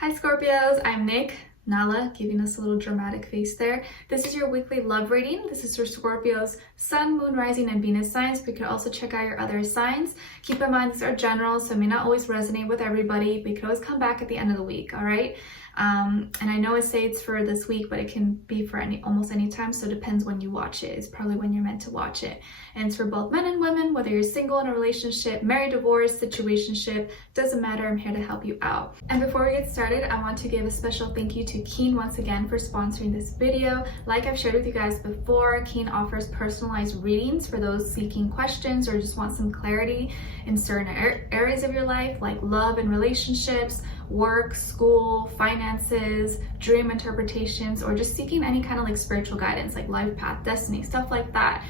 Hi Scorpios, I'm Nick. Nala giving us a little dramatic face there. This is your weekly love reading. This is for Scorpios, Sun, Moon, Rising, and Venus signs. But you can also check out your other signs. Keep in mind these are general, so it may not always resonate with everybody, but you can always come back at the end of the week, all right? And I know I say it's for this week, but it can be for almost any time, so it depends when you watch it. It's probably when you're meant to watch it. And it's for both men and women, whether you're single in a relationship, married, divorced, situationship, doesn't matter. I'm here to help you out. And before we get started, I want to give a special thank you to Keen once again for sponsoring this video. Like I've shared with you guys before, Keen offers personalized readings for those seeking questions or just want some clarity in certain areas of your life, like love and relationships, work, school, finances, dream interpretations, or just seeking any kind of like spiritual guidance, like life path, destiny, stuff like that.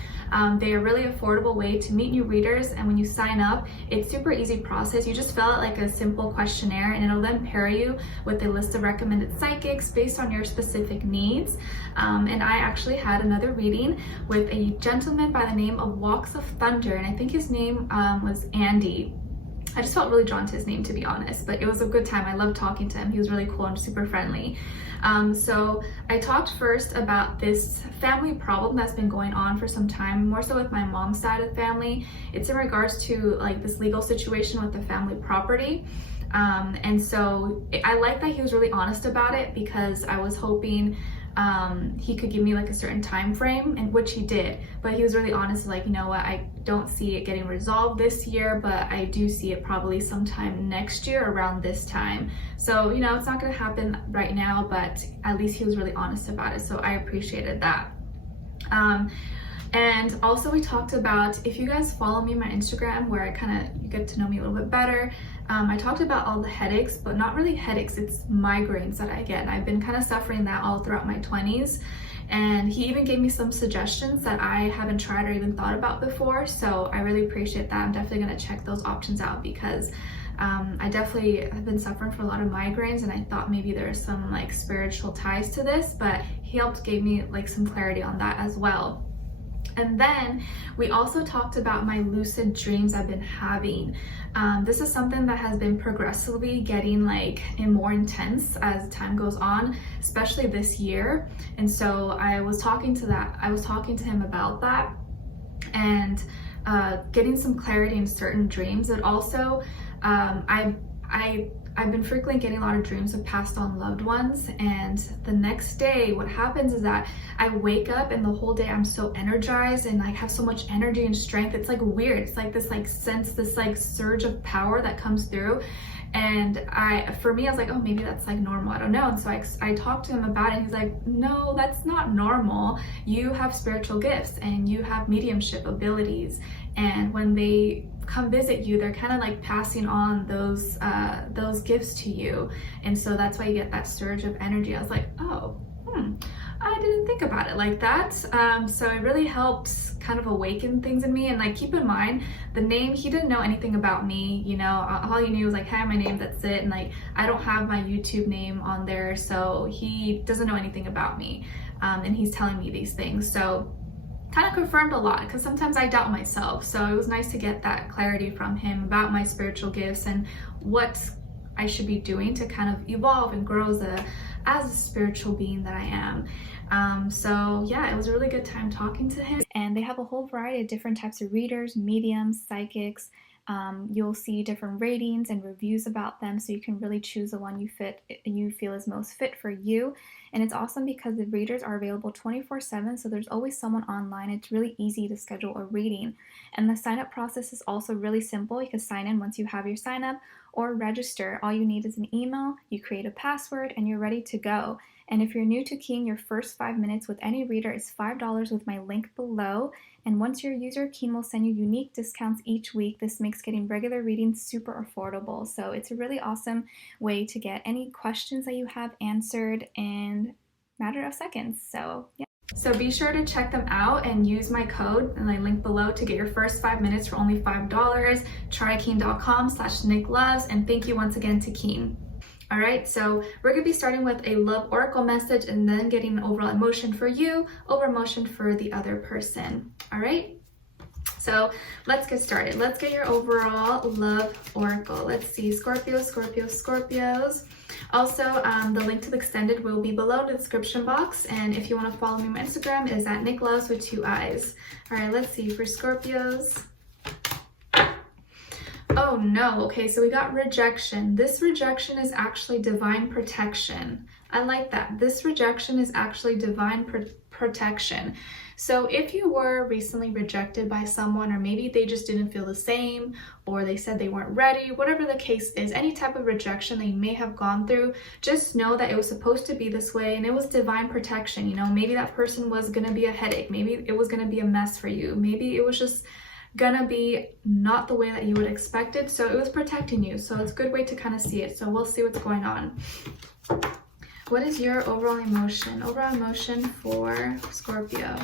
They are a really affordable way to meet new readers, and when you sign up, it's super easy process. You just fill out like a simple questionnaire, and it'll then pair you with a list of recommended psychics based on your specific needs. And I actually had another reading with a gentleman by the name of Walks of Thunder, and I think his name was Andy. I just felt really drawn to his name, to be honest, but it was a good time. I loved talking to him. He was really cool and super friendly. So I talked first about this family problem that's been going on for some time, more so with my mom's side of the family. It's in regards to like this legal situation with the family property. And so I like that he was really honest about it, because I was hoping he could give me like a certain time frame, and which he did, but he was really honest, like, you know what, I don't see it getting resolved this year, but I do see it probably sometime next year around this time. So, you know, it's not going to happen right now, but at least he was really honest about it, so I appreciated that. And also we talked about, if you guys follow me on my Instagram, where you get to know me a little bit better, I talked about all the headaches, but not really headaches, it's migraines that I get. I've been kind of suffering that all throughout my 20s. And he even gave me some suggestions that I haven't tried or even thought about before. So I really appreciate that. I'm definitely going to check those options out, because I definitely have been suffering from a lot of migraines, and I thought maybe there is some like spiritual ties to this, but he gave me like some clarity on that as well. And then we also talked about my lucid dreams I've been having. This is something that has been progressively getting like more intense as time goes on, especially this year. And so I was talking to him about that, and getting some clarity in certain dreams. And also I've been frequently getting a lot of dreams of passed on loved ones, and the next day what happens is that I wake up and the whole day I'm so energized and like have so much energy and strength. It's like weird. It's like this like sense, this like surge of power that comes through. And for me, I was like, oh, maybe that's like normal. I don't know. And so I talked to him about it, and he's like, no, that's not normal. You have spiritual gifts and you have mediumship abilities. And when they come visit you, they're kind of like passing on those gifts to you. And so that's why you get that surge of energy. I was like, oh, I didn't think about it like that. So it really helped kind of awaken things in me. And like, keep in mind, the name, he didn't know anything about me, you know, all he knew was like, hey, my name, that's it. And like, I don't have my YouTube name on there, so he doesn't know anything about me. And he's telling me these things. So kind of confirmed a lot, because sometimes I doubt myself. So it was nice to get that clarity from him about my spiritual gifts and what I should be doing to kind of evolve and grow as a spiritual being that I am. So yeah, it was a really good time talking to him. And they have a whole variety of different types of readers, mediums, psychics. You'll see different ratings and reviews about them, so you can really choose the one you feel is most fit for you. And it's awesome because the readers are available 24/7, so there's always someone online. It's really easy to schedule a reading. And the sign-up process is also really simple. You can sign in once you have your sign-up, or register. All you need is an email, you create a password, and you're ready to go. And if you're new to Keen, your first 5 minutes with any reader is $5 with my link below. And once you're a user, Keen will send you unique discounts each week. This makes getting regular readings super affordable. So it's a really awesome way to get any questions that you have answered in a matter of seconds. So yeah. So be sure to check them out and use my code and my link below to get your first 5 minutes for only $5. Try keen.com/Nicloves, and thank you once again to Keen. All right, so we're gonna be starting with a love oracle message and then getting an overall emotion for you, over emotion for the other person. All right, So let's get started. Let's get your overall love oracle. Let's see, Scorpio, Scorpio, Scorpios. Also, the link to the extended will be below in the description box. And if you want to follow me on my Instagram, it is at Nicloves with 2 eyes. All right, let's see for Scorpios. Oh no, okay, so we got rejection. This rejection is actually divine protection. I like that. This rejection is actually divine protection. So if you were recently rejected by someone, or maybe they just didn't feel the same, or they said they weren't ready, whatever the case is, any type of rejection that you may have gone through, just know that it was supposed to be this way and it was divine protection. You know, maybe that person was gonna be a headache. Maybe it was gonna be a mess for you. Maybe it was just gonna be not the way that you would expect it. So it was protecting you. So it's a good way to kind of see it. So we'll see what's going on. What is your overall emotion? Overall emotion for Scorpio.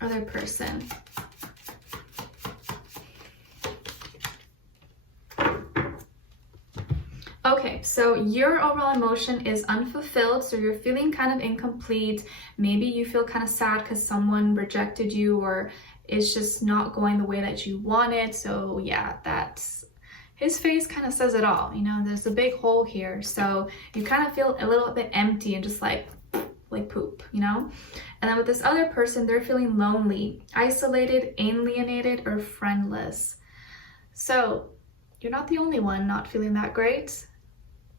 Other person. Okay, so your overall emotion is unfulfilled, so you're feeling kind of incomplete. Maybe you feel kind of sad because someone rejected you, or it's just not going the way that you wanted. So yeah, that's, his face kind of says it all. You know, there's a big hole here. So you kind of feel a little bit empty and just like poop, you know? And then with this other person, they're feeling lonely, isolated, alienated, or friendless. So you're not the only one not feeling that great.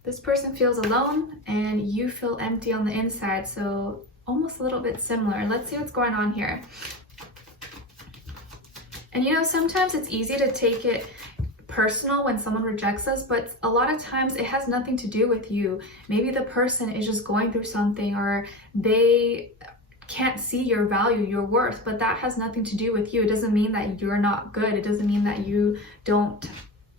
This person feels alone and you feel empty on the inside. So almost a little bit similar. Let's see what's going on here. And you know, sometimes it's easy to take it personal when someone rejects us, but a lot of times it has nothing to do with you. Maybe the person is just going through something, or they can't see your value, your worth, but that has nothing to do with you. It doesn't mean that you're not good. It doesn't mean that you don't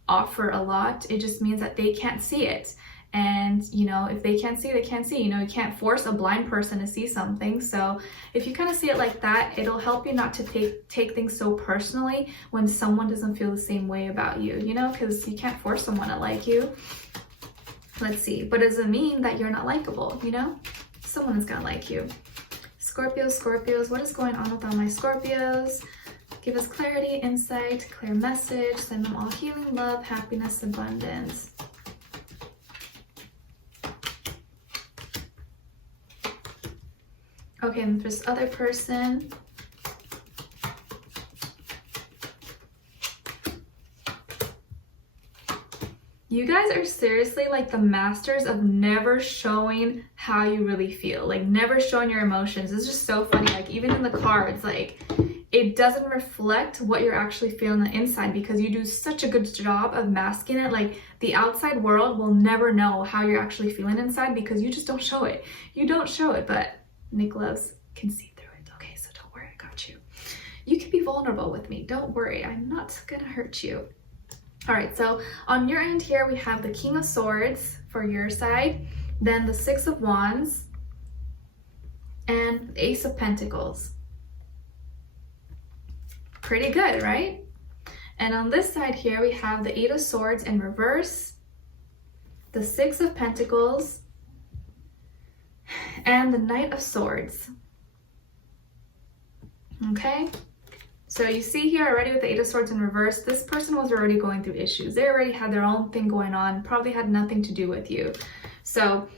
offer a lot. It just means that they can't see it. And you know, if they can't see, they can't see. You know, you can't force a blind person to see something. So if you kind of see it like that, it'll help you not to take things so personally when someone doesn't feel the same way about you, you know, because you can't force someone to like you. Let's see, but it doesn't mean that you're not likable, you know? Someone is gonna like you. Scorpios, Scorpios, what is going on with all my Scorpios? Give us clarity, insight, clear message, send them all healing, love, happiness, abundance. Okay, and for this other person, you guys are seriously like the masters of never showing how you really feel, like never showing your emotions. It's just so funny. Like even in the cards, like it doesn't reflect what you're actually feeling on the inside, because you do such a good job of masking it. Like the outside world will never know how you're actually feeling inside because you just don't show it. You don't show it, but Nicloves can see through it. Okay, so don't worry, I got you. You can be vulnerable with me. Don't worry, I'm not gonna hurt you. All right, so on your end here, we have the King of Swords for your side, then the Six of Wands, and the Ace of Pentacles. Pretty good, right? And on this side here, we have the Eight of Swords in reverse, the Six of Pentacles, and the Knight of Swords. Okay, so you see here already with the Eight of Swords in reverse, this person was already going through issues. They already had their own thing going on, probably had nothing to do with you. So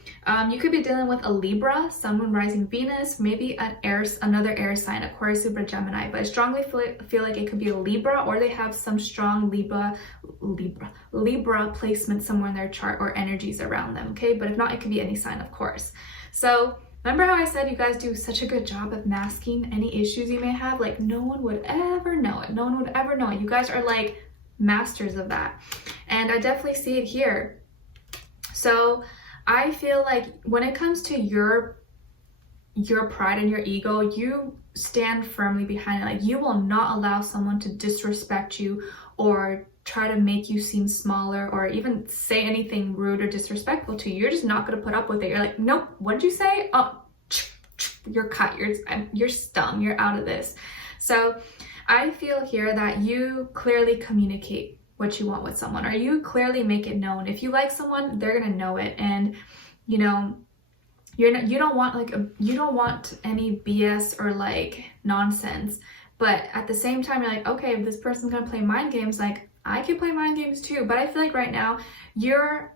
you could be dealing with a Libra, Sun, Moon, Rising, Venus, maybe another air sign, Aquarius, Libra, Gemini. But I strongly feel like it could be a Libra, or they have some strong Libra placement somewhere in their chart, or energies around them, okay? But if not, it could be any sign, of course. So remember how I said you guys do such a good job of masking any issues you may have? Like no one would ever know it. No one would ever know it. You guys are like masters of that. And I definitely see it here. So I feel like when it comes to your pride and your ego, you stand firmly behind it. Like you will not allow someone to disrespect you or try to make you seem smaller, or even say anything rude or disrespectful to you. You're just not going to put up with it. You're like, nope, what did you say? Oh, you're cut, you're stung, you're out of this. So I feel here that you clearly communicate what you want with someone, or you clearly make it known. If you like someone, they're going to know it. And you know, you don't want like you don't want any BS or like nonsense. But at the same time, you're like, okay, if this person's gonna play mind games, like I can play mind games too. But I feel like right now you're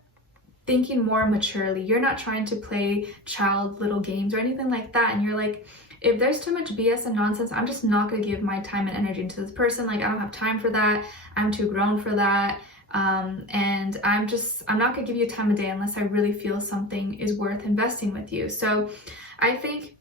thinking more maturely. You're not trying to play child little games or anything like that. And you're like, if there's too much BS and nonsense, I'm just not gonna give my time and energy to this person. Like I don't have time for that. I'm too grown for that. And I'm not gonna give you time of day unless I really feel something is worth investing with you. So I think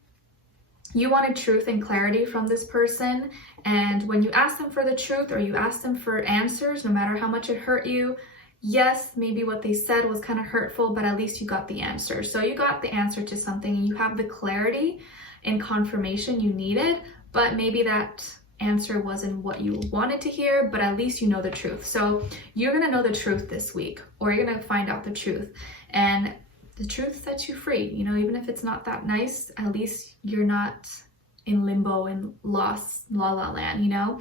you wanted truth and clarity from this person. And when you ask them for the truth or you ask them for answers, no matter how much it hurt you, yes, maybe what they said was kind of hurtful, but at least you got the answer. So you got the answer to something and you have the clarity and confirmation you needed, but maybe that answer wasn't what you wanted to hear, but at least you know the truth. So you're gonna know the truth this week, or you're gonna find out the truth, and the truth sets you free. You know, even if it's not that nice, at least you're not in limbo and lost la la land, you know.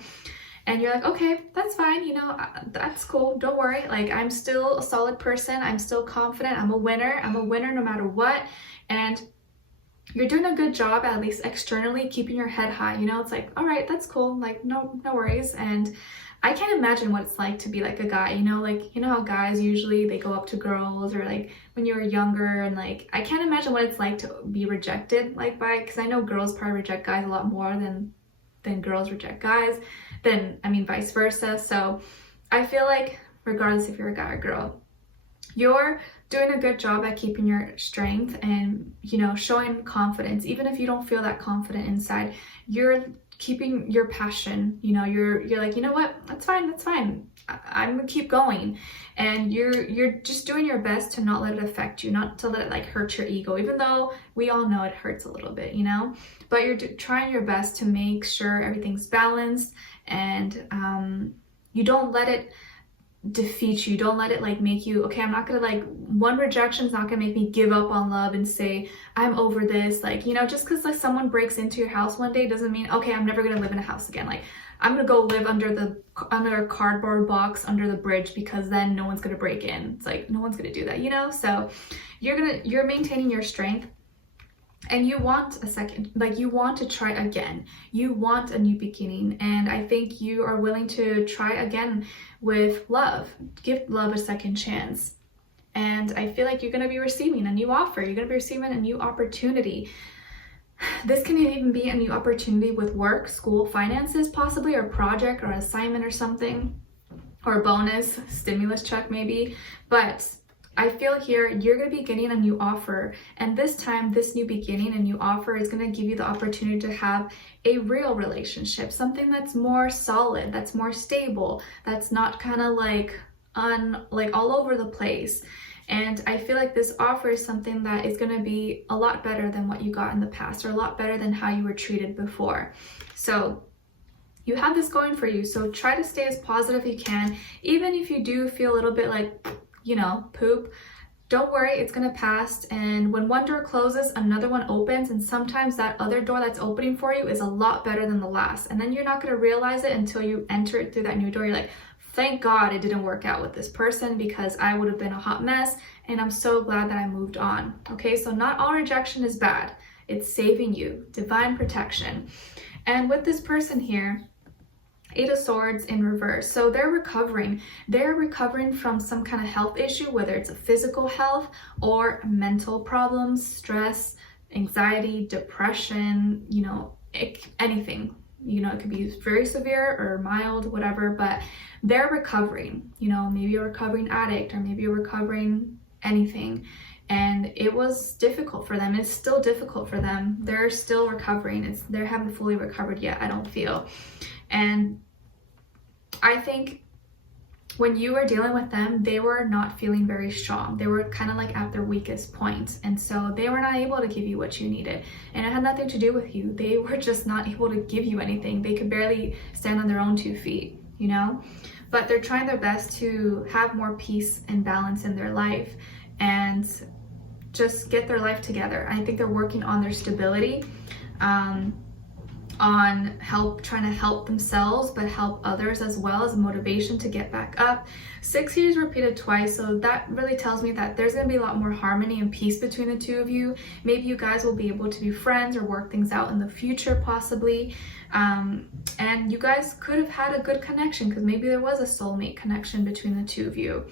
And you're like, okay, that's fine, you know, that's cool, don't worry, like I'm still a solid person, I'm still confident, I'm a winner no matter what. And you're doing a good job, at least externally, keeping your head high, you know. It's like, all right, that's cool, like no worries. And I can't imagine what it's like to be like a guy, you know, like, you know how guys usually they go up to girls, or like when you were younger, and like I can't imagine what it's like to be rejected like by, because I know girls probably reject guys a lot more than girls reject guys, then I mean vice versa. So I feel like regardless if you're a guy or girl, you're doing a good job at keeping your strength and, you know, showing confidence. Even if you don't feel that confident inside, you're keeping your passion, you know, you're like, you know what, that's fine, I'm gonna keep going. And you're just doing your best to not let it affect you, not to let it like hurt your ego, even though we all know it hurts a little bit, you know. But you're trying your best to make sure everything's balanced, and you don't let it defeat you. Don't let it like make you, okay, I'm not gonna like, one rejection is not gonna make me give up on love and say I'm over this. Like, you know, just because like someone breaks into your house one day doesn't mean, okay, I'm never gonna live in a house again. Like I'm gonna go live under a cardboard box under the bridge because then no one's gonna break in. It's like no one's gonna do that, you know. So you're maintaining your strength, and you want a second, like you want to try again, you want a new beginning. And I think you are willing to try again with love. Give love a second chance. And I feel like you're going to be receiving a new offer, you're going to be receiving a new opportunity. This can even be a new opportunity with work, school, finances possibly, or project or assignment or something, or bonus, stimulus check maybe. But I feel here you're going to be getting a new offer, and this time this new beginning, a new offer, is going to give you the opportunity to have a real relationship, something that's more solid, that's more stable, that's not kind of like all over the place. And I feel like this offer is something that is going to be a lot better than what you got in the past, or a lot better than how you were treated before. So you have this going for you, so try to stay as positive as you can. Even if you do feel a little bit like, you know, poop, don't worry, it's gonna pass. And when one door closes, another one opens, and sometimes that other door that's opening for you is a lot better than the last. And then you're not gonna realize it until you enter it through that new door. You're like, thank God it didn't work out with this person, because I would have been a hot mess, and I'm so glad that I moved on. Okay, so not all rejection is bad. It's saving you, divine protection. And with this person here, Eight of Swords in reverse. So they're recovering. They're recovering from some kind of health issue, whether it's a physical health or mental problems, stress, anxiety, depression, you know, anything. You know, it could be very severe or mild, whatever, but they're recovering. You know, maybe you're a recovering addict, or maybe you're recovering anything. And it was difficult for them. It's still difficult for them. They're still recovering. They haven't fully recovered yet, I don't feel. And I think when you were dealing with them, they were not feeling very strong. They were kind of like at their weakest point. And so they were not able to give you what you needed. And it had nothing to do with you. They were just not able to give you anything. They could barely stand on their own 2 feet, you know? But they're trying their best to have more peace and balance in their life and just get their life together. I think they're working on their stability. on trying to help themselves, but help others as well, as motivation to get back up. 6 years repeated twice, so that really tells me that there's going to be a lot more harmony and peace between the two of you. Maybe you guys will be able to be friends or work things out in the future, possibly. And you guys could have had a good connection, because maybe there was a soulmate connection between the two of you.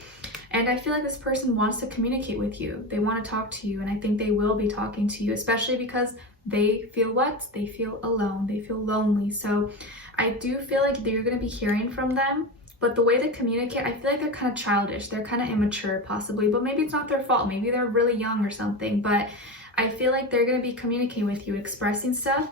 And I feel like this person wants to communicate with you. They want to talk to you, and I think they will be talking to you, especially because they feel what? They feel alone. They feel lonely. So I do feel like you're going to be hearing from them, but the way they communicate, I feel like they're kind of childish. They're kind of immature, possibly, but maybe it's not their fault. Maybe they're really young or something, but I feel like they're going to be communicating with you, expressing stuff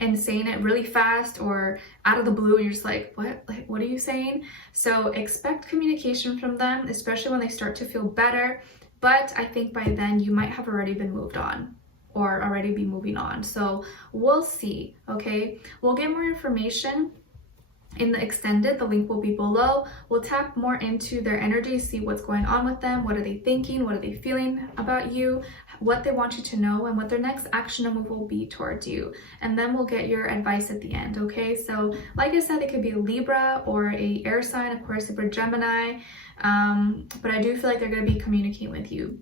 and saying it really fast or out of the blue, and you're just like, what? Like, what are you saying? So expect communication from them, especially when they start to feel better. But I think by then you might have already been moved on, or already be moving on. So we'll see, okay? We'll get more information in the extended. The link will be below. We'll tap more into their energy, see what's going on with them. What are they thinking? What are they feeling about you? What they want you to know, and what their next action and move will be towards you. And then we'll get your advice at the end, okay? So like I said, it could be a Libra or a air sign, Aquarius, Libra, Gemini. But I do feel like they're going to be communicating with you,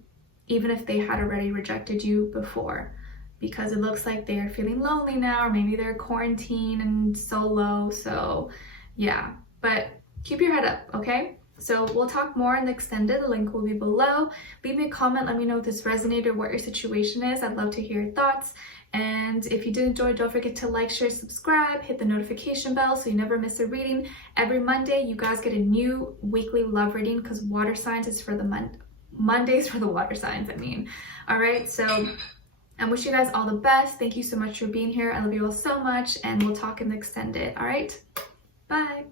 even if they had already rejected you before, because it looks like they're feeling lonely now, or maybe they're quarantined and solo. So yeah, but keep your head up, okay? So we'll talk more in the extended. The link will be below. Leave me a comment. Let me know if this resonated, what your situation is. I'd love to hear your thoughts. And if you did enjoy, don't forget to like, share, subscribe, hit the notification bell so you never miss a reading. Every Monday, you guys get a new weekly love reading, because water signs is for the Mondays for the water signs, I mean. All right, so I wish you guys all the best. Thank you so much for being here. I love you all so much, and we'll talk in the extended. All right, bye.